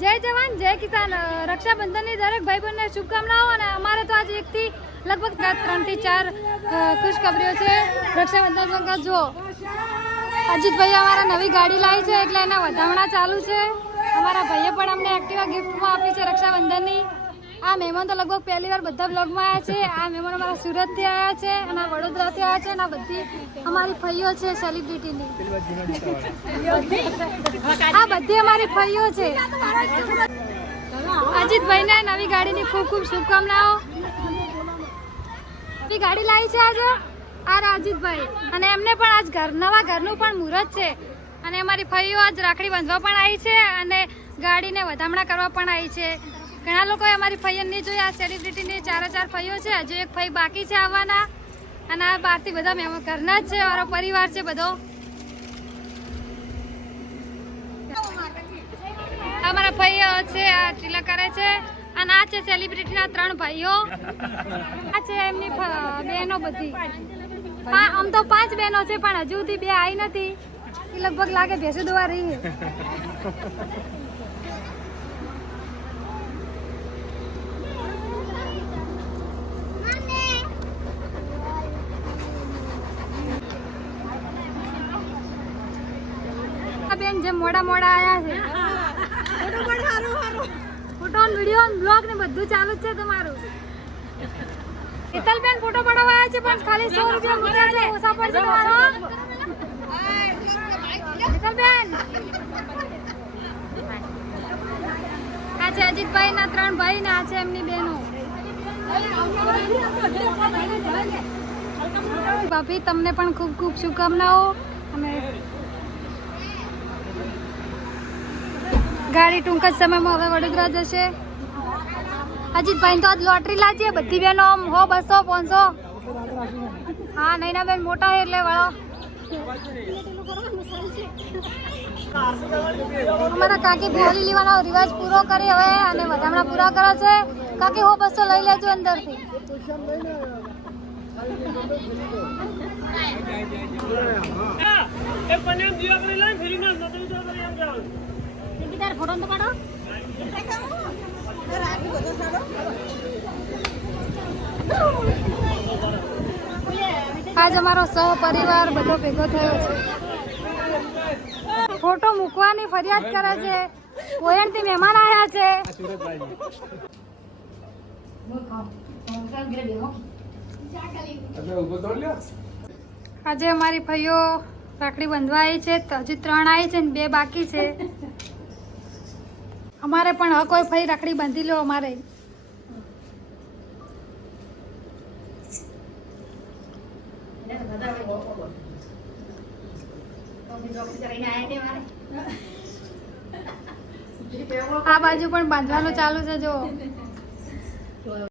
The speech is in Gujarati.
જય જવાન, જય કિસાન. રક્ષાબંધનની દરેક ભાઈ બહેનને શુભકામનાઓ અને અમારે તો આજે એકથી લગભગ ત્રણથી ચાર ખુશખબરીઓ છે. રક્ષાબંધન વખત જો અજીતભાઈ અમારા નવી ગાડી લાવી છે એટલે એના વધામણા ચાલુ છે. અમારા ભાઈએ પણ અમને એક્ટિવા ગિફ્ટમાં આપી છે રક્ષાબંધનની. આ મહેમાન તો લગભગ પહેલી વાર બધા બ્લોગમાં આવ્યા છે. આ મહેમાન અમારા સુરતથી આવ્યા છે અને વડોદરાથી આવ્યા છે અને બધી અમારી ફૈયો છે સેલિબ્રિટીની આ બધી અમારી ફૈયો છે. અજીતભાઈને નવી ગાડીની ખૂબ ખૂબ શુભકામનાઓ. નવી ગાડી લાવી છે આજે આ રાજીતભાઈ અને એમને પણ આજ ઘર, નવા ઘરનું પણ મુહૂર્ત છે. અને અમારી ફૈયો આજ રાખડી બાંધવા પણ આવી છે અને ગાડીને વધામણા કરવા પણ આવી છે. ઘણા લોકોએ અમારી ફઈઓને નહીં જોઈ આ સેલિબ્રિટીની ચારે ચાર ફઈઓ છે, હજુ એક ફઈ બાકી છે આવવાના. અને આ બહારથી બધા મહેમાન, ઘરના જ છે, મારો પરિવાર છે બધો. અમારા ભાઈઓ છે, આ તિલક કરે છે, અને આ છે સેલિબ્રિટીના ત્રણ ભાઈઓ. આ છે એમની બહેનો બધી. આમ તો પાંચ બહેનો છે, પણ હજુ સુધી બે આવી નથી. એ લગભગ લાગે ભેસું દોવા રહી આ જે મોડા મોડા આયા છે. ફોટો વીડિયો બ્લોગ ને બધું ચાલુ જ છે તમારું. હેતલબેન ફોટો પડાવવા આવ્યા છે પણ ખાલી સો રૂપિયા મૂક્યા છે. ઓછા પડશે તમારો. હેતલબેન આ છે અજીતભાઈ ના ત્રણ ભાઈ ને આ છે એમની બહેનો ભાભી તમને પણ ખૂબ ખૂબ શુભકામનાઓ. અમે ગાડી ટૂંક જ સમયમાં હવે વડોદરા જશે. અજીતભાઈ તો આજ લોટરી લાગી બધી બેનો આમ હો, બસો પાંચસો હા નૈના બેન મોટા છે એટલે વળો. અમારા કાકી ભોલી લેવાનો રિવાજ પૂરો કરી હવે અને વધામણા પૂરા કરે છે. કાકી, હો, બસો લઈ લેજો અંદરથી. એક પન્યામ જીવા કરી લઈને ફેરી ના જવાનું ફોટો તો પાડો આજ અમારો સહપરિવાર બધો ભેગો થયો છે। ફોટો મૂકવાની ફરિયાદ કરે છે। કોયણથી મહેમાન આવ્યા છે। આજે અમારી ભાઈઓ રાખડી બંધવા આવી છે હજી ત્રણ આવી છે ને બે બાકી છે। અમારે પણ હક કોઈ ફરી રાખડી બાંધી લો અમારે. આ બાજુ પણ બાંધવાનું ચાલુ છે જો.